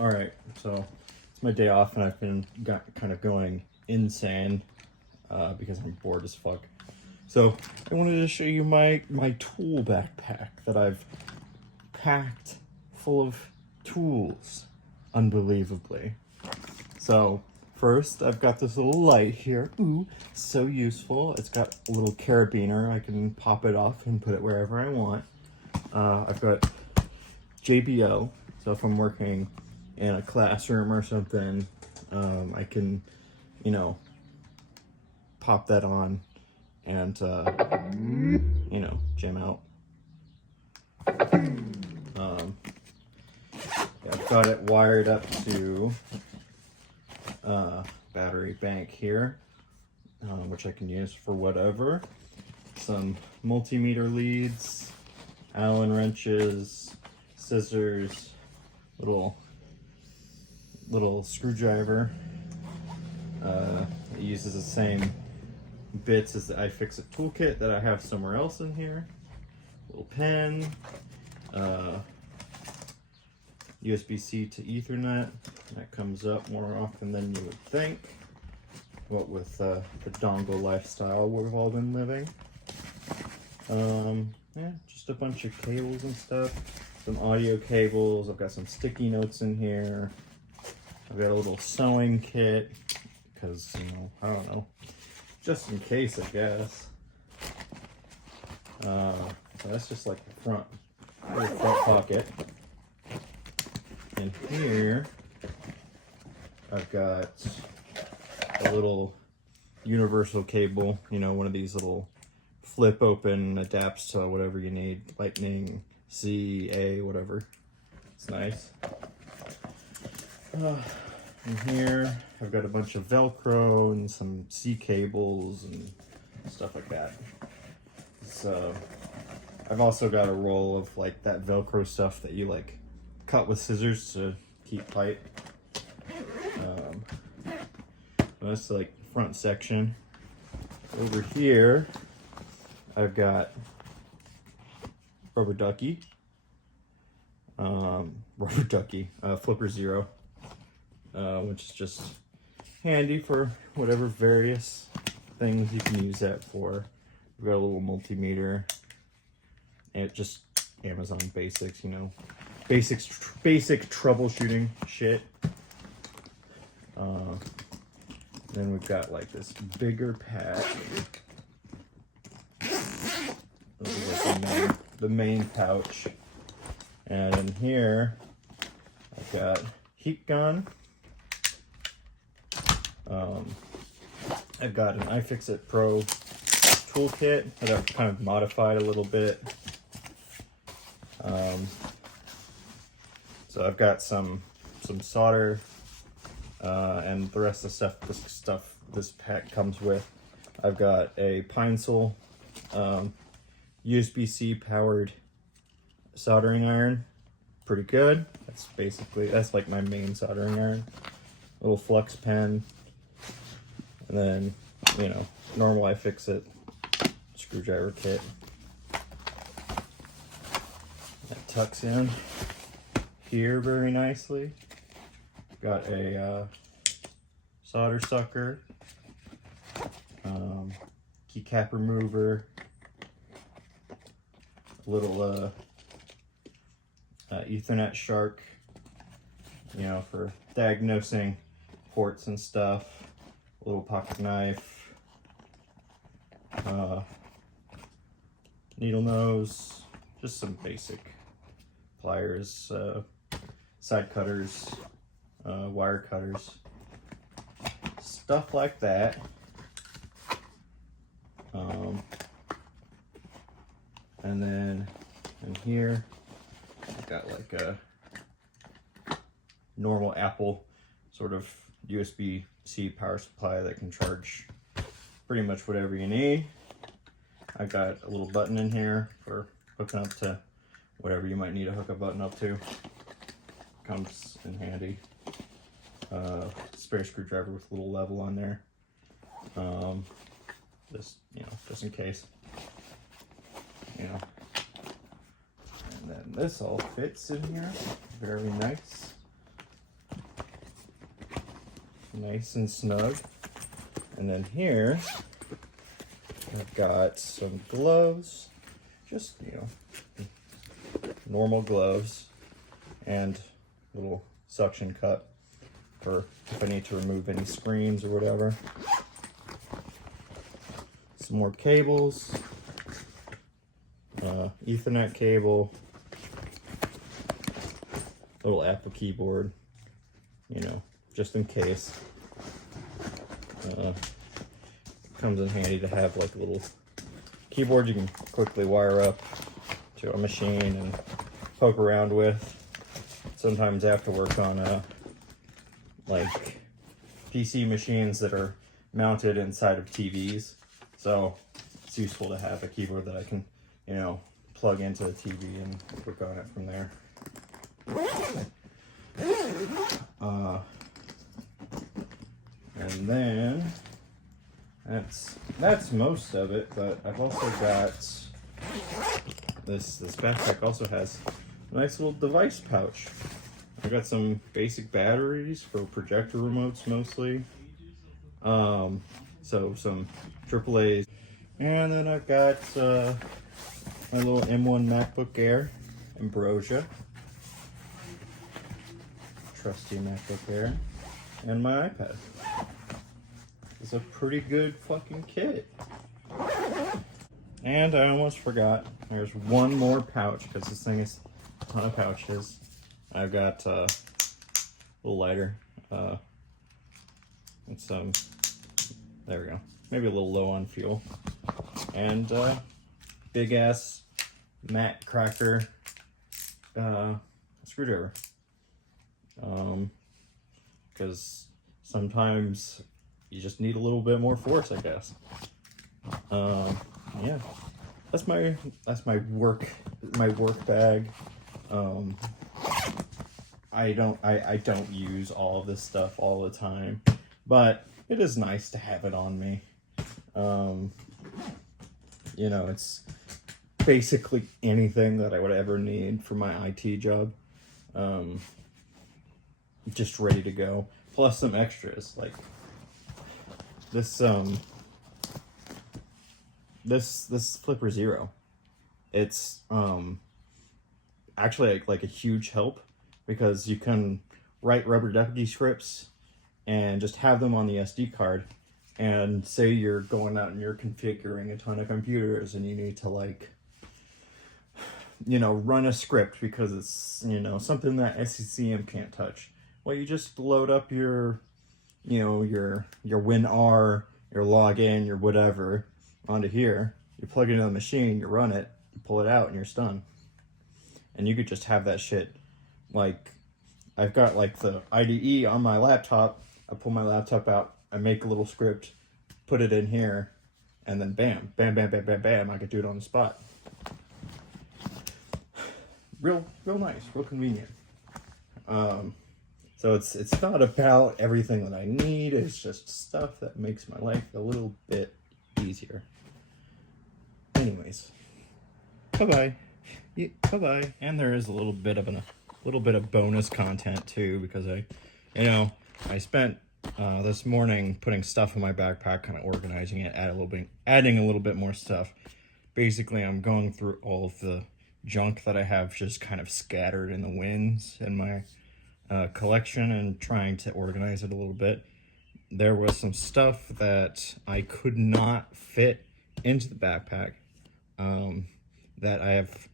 Alright, so it's my day off and I've been kind of going insane because I'm bored as fuck. So I wanted to show you my tool backpack that I've packed full of tools, unbelievably. So first I've got this little light here. Ooh, so useful. It's got a little carabiner. I can pop it off and put it wherever I want. I've got JBL, so if I'm working in a classroom or something, I can, you know, pop that on and, you know, jam out. I've got it wired up to battery bank here, which I can use for whatever. Some multimeter leads, Allen wrenches, scissors, little screwdriver. It uses the same bits as the iFixit toolkit that I have somewhere else in here. Little pen, USB-C to Ethernet. That comes up more often than you would think. What with the dongle lifestyle we've all been living. Yeah, just a bunch of cables and stuff. Some audio cables. I've got some sticky notes in here. I've got a little sewing kit because, you know, I don't know, just in case, I guess. So that's just like the front pocket. And here I've got a little universal cable, you know, one of these little flip open, adapts to whatever you need, lightning, C, A, whatever. It's nice. In here I've got a bunch of Velcro and some C cables and stuff like that. So I've also got a roll of like that Velcro stuff that you like cut with scissors to keep tight. That's like the front section. Over here I've got rubber ducky, Flipper Zero, which is just handy for whatever various things you can use that for. We've got a little multimeter, and it just Amazon basics, you know, basic troubleshooting shit. Then we've got like this bigger pack. This is like the main pouch. And in here, I've got heat gun. I've got an iFixit Pro toolkit that I've kind of modified a little bit. So I've got some solder, and the rest of the stuff this pack comes with. I've got a Pine-Sol USB-C powered soldering iron. Pretty good. That's like my main soldering iron. Little flux pen, and then, you know, normal iFixit screwdriver kit. That tucks in here very nicely. Got a solder sucker, keycap remover, a little Ethernet shark, you know, for diagnosing ports and stuff, a little pocket knife, needle nose, just some basic pliers, side cutters, wire cutters, stuff like that. And then in here I've got like a normal Apple sort of USB-C power supply that can charge pretty much whatever you need. I've got a little button in here for hooking up to whatever you might need to hook a button up to. Comes in handy. Spare screwdriver with a little level on there. Just, you know, just in case. You know. And then this all fits in here. Very nice. nice and snug. And then here, I've got some gloves, just, you know, normal gloves, and little suction cup for if I need to remove any screens or whatever. Some more cables, Ethernet cable, little Apple keyboard, you know, just in case. Comes in handy to have like a little keyboard you can quickly wire up to a machine and poke around with. Sometimes I have to work on like PC machines that are mounted inside of TVs, so it's useful to have a keyboard that I can, you know, plug into the TV and work on it from there. And then that's most of it, but I've also got this backpack also has a nice little device pouch. I got some basic batteries for projector remotes mostly. So some AAA's. And then I've got my little M1 MacBook Air, Ambrosia. Trusty MacBook Air. And my iPad. It's a pretty good fucking kit. And I almost forgot, there's one more pouch, because this thing is a ton of pouches. I've got a little lighter. It's there we go. Maybe a little low on fuel. And big ass Matt Cracker screwdriver. Because sometimes you just need a little bit more force, I guess. Yeah, that's my work bag. I don't use all of this stuff all the time, but it is nice to have it on me. You know, it's basically anything that I would ever need for my IT job. Just ready to go. Plus some extras like this this Flipper Zero. It's actually like a huge help, because you can write rubber ducky scripts and just have them on the SD card, and say you're going out and you're configuring a ton of computers and you need to, like, you know, run a script because it's, you know, something that SCCM can't touch. Well, you just load up your, you know, your WinR, your login, your whatever onto here. You plug it into the machine, you run it, you pull it out, and you're done. And you could just have that shit, like, I've got like the IDE on my laptop. I pull my laptop out, I make a little script, put it in here, and then bam, bam, bam, bam, bam, bam, I could do it on the spot. Real nice, real convenient. So it's not about everything that I need, it's just stuff that makes my life a little bit easier. Anyways, bye-bye. Yeah, bye-bye. And there is a little bit of bonus content too, because I spent this morning putting stuff in my backpack, kind of organizing it, adding a little bit more stuff. Basically, I'm going through all of the junk that I have just kind of scattered in the winds in my collection and trying to organize it a little bit. There was some stuff that I could not fit into the backpack that I have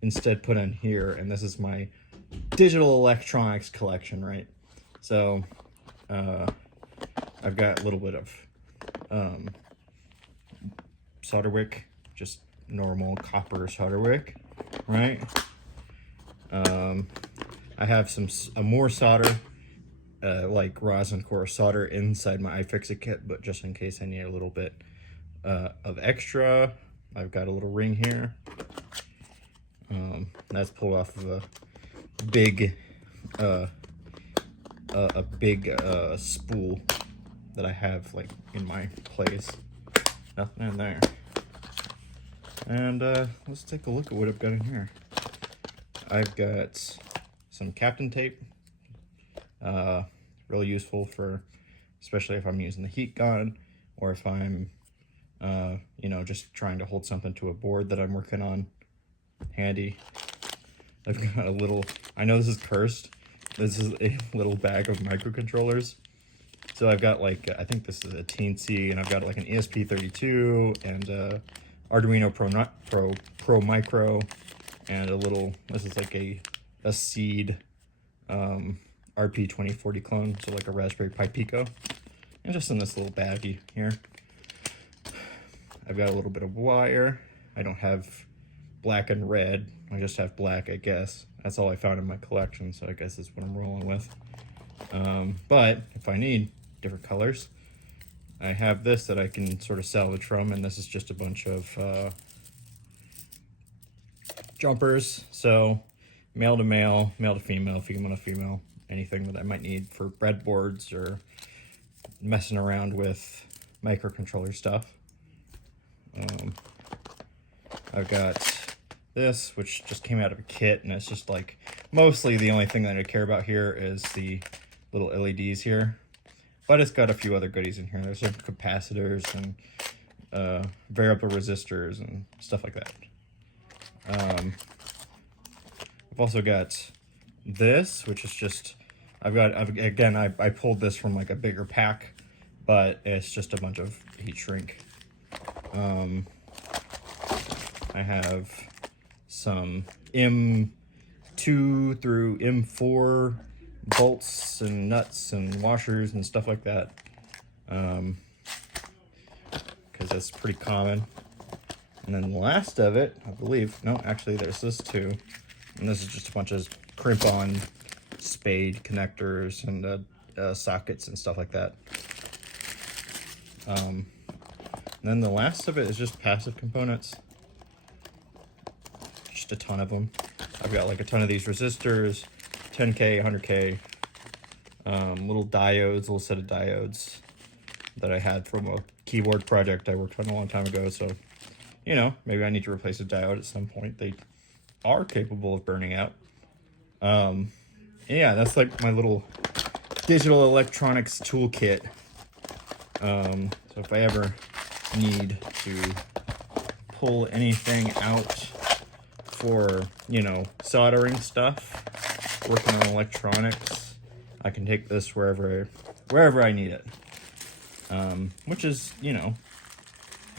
instead put in here, and this is my digital electronics collection, right? So I've got a little bit of solder wick, just normal copper solder wick, right? I have some more solder, like rosin core solder inside my iFixit kit, but just in case I need a little bit of extra, I've got a little ring here. That's pulled off of a big spool that I have like in my place. Nothing in there. And let's take a look at what I've got in here. I've got some Captain tape, really useful for especially if I'm using the heat gun or if I'm, you know, just trying to hold something to a board that I'm working on. Handy. I've got a little, I know this is cursed, this is a little bag of microcontrollers. So I've got like, I think this is a Teensy, and I've got like an ESP32 and a Arduino Pro Micro, and a little, this is like a Seed RP2040 clone, so like a Raspberry Pi Pico, and just in this little baggie here. I've got a little bit of wire. I don't have black and red, I just have black, I guess. That's all I found in my collection, so I guess that's what I'm rolling with. But if I need different colors, I have this that I can sort of salvage from, and this is just a bunch of jumpers. So male to male, male to female, female to female, anything that I might need for breadboards or messing around with microcontroller stuff. I've got this, which just came out of a kit, and it's just like, mostly the only thing that I care about here is the little LEDs here, but it's got a few other goodies in here. There's some capacitors and variable resistors and stuff like that. I've also got this, which is just, again, I pulled this from like a bigger pack, but it's just a bunch of heat shrink. I have some M2 through M4 bolts and nuts and washers and stuff like that, because that's pretty common. And then the last of it, I believe, no, actually there's this too, and this is just a bunch of crimp-on spade connectors and sockets and stuff like that. And then the last of it is just passive components. Just a ton of them. I've got like a ton of these resistors, 10K, 100K, little diodes, little set of diodes that I had from a keyboard project I worked on a long time ago. So, you know, maybe I need to replace a diode at some point. They are capable of burning out. Yeah, that's like my little digital electronics toolkit. So if I ever need to pull anything out for, you know, soldering stuff, working on electronics, I can take this wherever I need it. Which is, you know,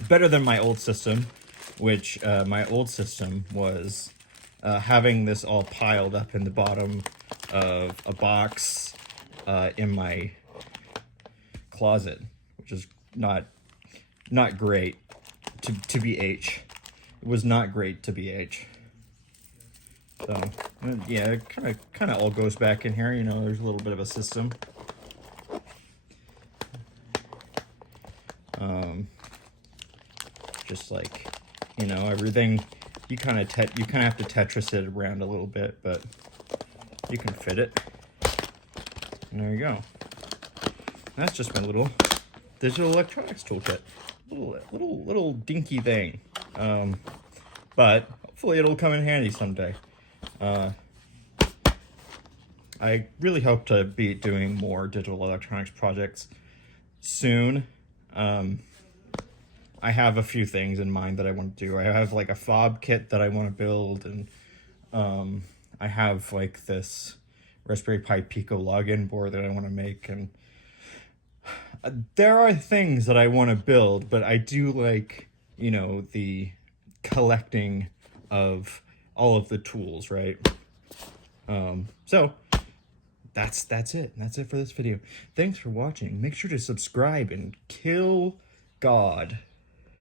better than my old system, which my old system was having this all piled up in the bottom of a box in my closet, which is not great to BH. It was not great to BH. So yeah, it kind of all goes back in here. You know, there's a little bit of a system. Just like, you know, everything, you kind of have to Tetris it around a little bit, but you can fit it. And there you go. That's just my little digital electronics toolkit. Little dinky thing. But hopefully it'll come in handy someday. I really hope to be doing more digital electronics projects soon. I have a few things in mind that I want to do. I have like a fob kit that I want to build, and I have like this Raspberry Pi Pico login board that I want to make, and there are things that I want to build, but I do like, you know, the collecting of all of the tools, right? So that's it. That's it for this video. Thanks for watching. Make sure to subscribe and kill God.